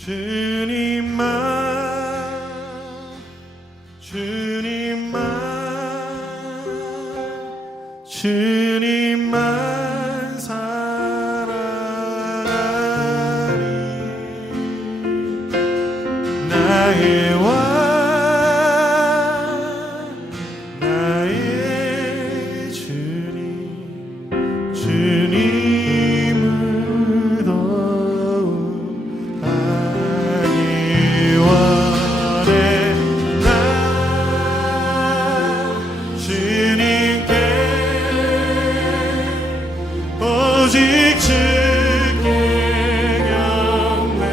주님만 사랑하리. 나의 왕 나의 주님 주님을 더욱 알기 원해. 나 주님께 오직 주께 경배하네.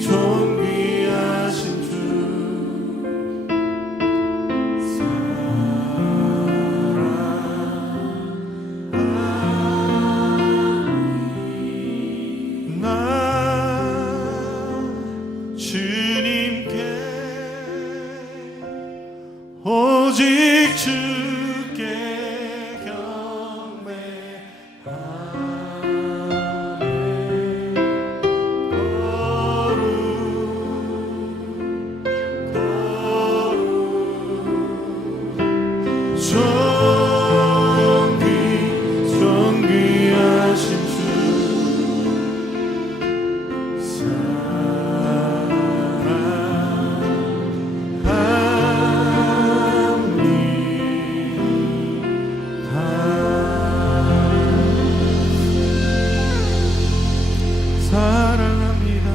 존귀하신 주 오직 주께 경배하네. 존귀하신 주 사랑합니다.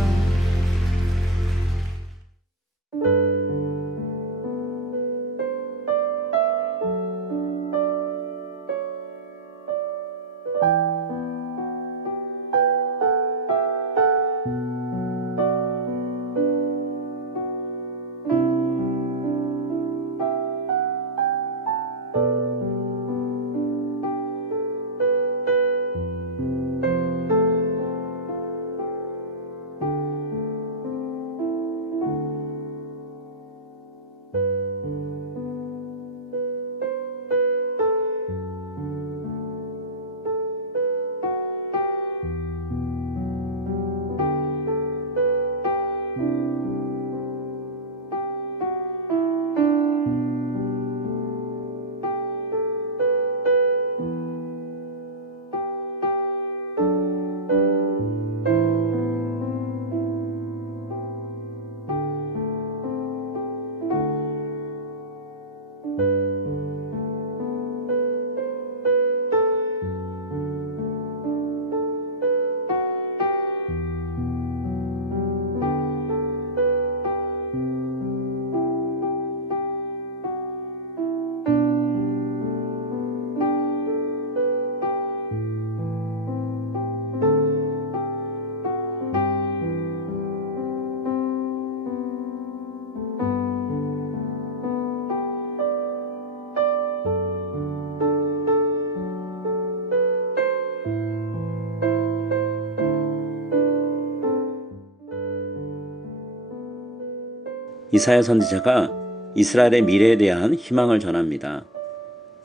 이사야 선지자가 이스라엘의 미래에 대한 희망을 전합니다.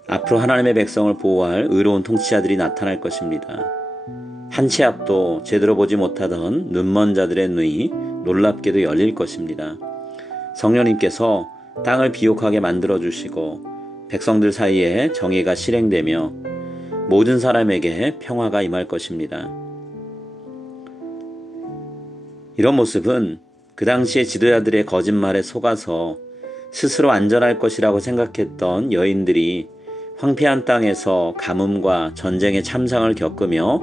앞으로 하나님의 백성을 보호할 의로운 통치자들이 나타날 것입니다. 한 치 앞도 제대로 보지 못하던 눈먼 자들의 눈이 놀랍게도 열릴 것입니다. 성령님께서 땅을 비옥하게 만들어주시고 백성들 사이에 정의가 실행되며 모든 사람에게 평화가 임할 것입니다. 이런 모습은 그 당시의 지도자들의 거짓말에 속아서 스스로 안전할 것이라고 생각했던 여인들이 황폐한 땅에서 가뭄과 전쟁의 참상을 겪으며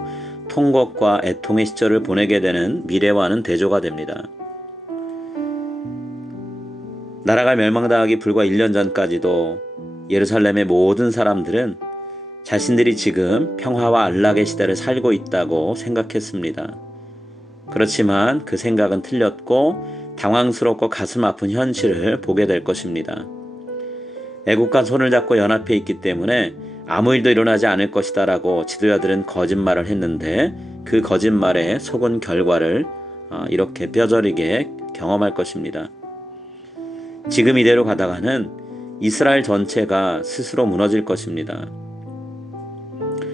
통곡과 애통의 시절을 보내게 되는 미래와는 대조가 됩니다. 나라가 멸망당하기 불과 1년 전까지도 예루살렘의 모든 사람들은 자신들이 지금 평화와 안락의 시대를 살고 있다고 생각했습니다. 그렇지만 그 생각은 틀렸고 당황스럽고 가슴 아픈 현실을 보게 될 것입니다. 애국과 손을 잡고 연합해 있기 때문에 아무 일도 일어나지 않을 것이다 라고 지도자들은 거짓말을 했는데 그 거짓말에 속은 결과를 이렇게 뼈저리게 경험할 것입니다. 지금 이대로 가다가는 이스라엘 전체가 스스로 무너질 것입니다.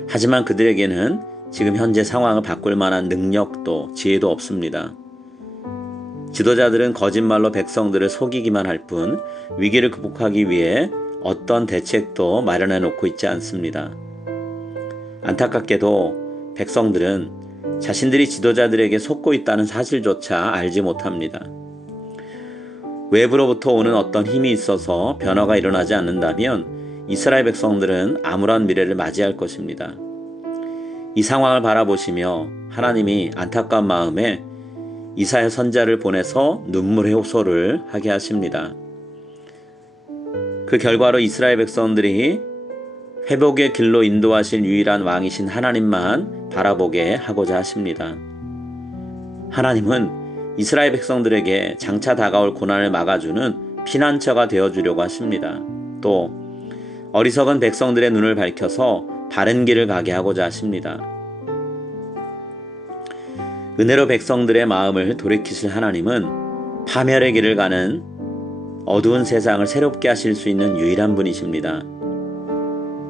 하지만 그들에게는 지금 현재 상황을 바꿀 만한 능력도 지혜도 없습니다. 지도자들은 거짓말로 백성들을 속이기만 할 뿐 위기를 극복하기 위해 어떤 대책도 마련해 놓고 있지 않습니다. 안타깝게도 백성들은 자신들이 지도자들에게 속고 있다는 사실조차 알지 못합니다. 외부로부터 오는 어떤 힘이 있어서 변화가 일어나지 않는다면 이스라엘 백성들은 암울한 미래를 맞이할 것입니다. 이 상황을 바라보시며 하나님이 안타까운 마음에 이사야 선지자를 보내서 눈물의 호소를 하게 하십니다. 그 결과로 이스라엘 백성들이 회복의 길로 인도하실 유일한 왕이신 하나님만 바라보게 하고자 하십니다. 하나님은 이스라엘 백성들에게 장차 다가올 고난을 막아주는 피난처가 되어주려고 하십니다. 또 어리석은 백성들의 눈을 밝혀서 바른 길을 가게 하고자 하십니다. 은혜로 백성들의 마음을 돌이키실 하나님은 파멸의 길을 가는 어두운 세상을 새롭게 하실 수 있는 유일한 분이십니다.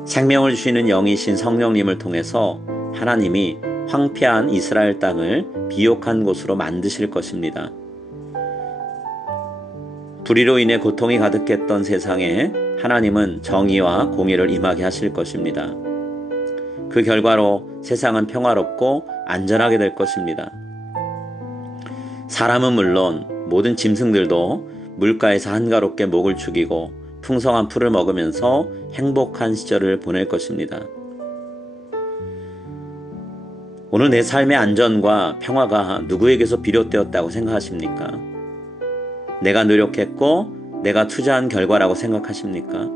생명을 주시는 영이신 성령님을 통해서 하나님이 황폐한 이스라엘 땅을 비옥한 곳으로 만드실 것입니다. 불의로 인해 고통이 가득했던 세상에 하나님은 정의와 공의를 임하게 하실 것입니다. 그 결과로 세상은 평화롭고 안전하게 될 것입니다. 사람은 물론 모든 짐승들도 물가에서 한가롭게 목을 축이고 풍성한 풀을 먹으면서 행복한 시절을 보낼 것입니다. 오늘 내 삶의 안전과 평화가 누구에게서 비롯되었다고 생각하십니까? 내가 노력했고 내가 투자한 결과라고 생각하십니까?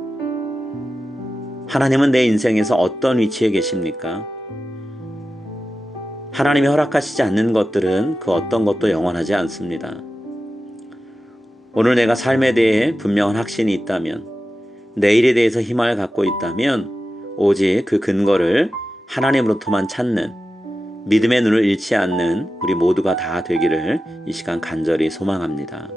하나님은 내 인생에서 어떤 위치에 계십니까? 하나님이 허락하시지 않는 것들은 그 어떤 것도 영원하지 않습니다. 오늘 내가 삶에 대해 분명한 확신이 있다면, 내일에 대해서 희망을 갖고 있다면 오직 그 근거를 하나님으로부터만 찾는 믿음의 눈을 잃지 않는 우리 모두가 다 되기를 이 시간 간절히 소망합니다.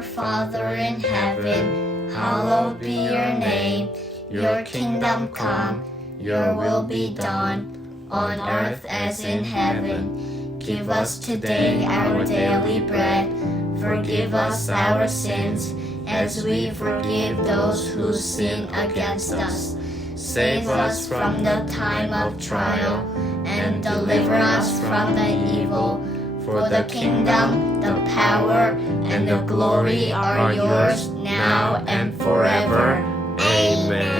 Our Father in heaven, hallowed be your name. Your kingdom come, your will be done, on earth as in heaven. Give us today our daily bread. Forgive us our sins, as we forgive those who sin against us. Save us from the time of trial, and deliver us from the evil. For the kingdom, the power, and the glory are yours now and forever. Amen.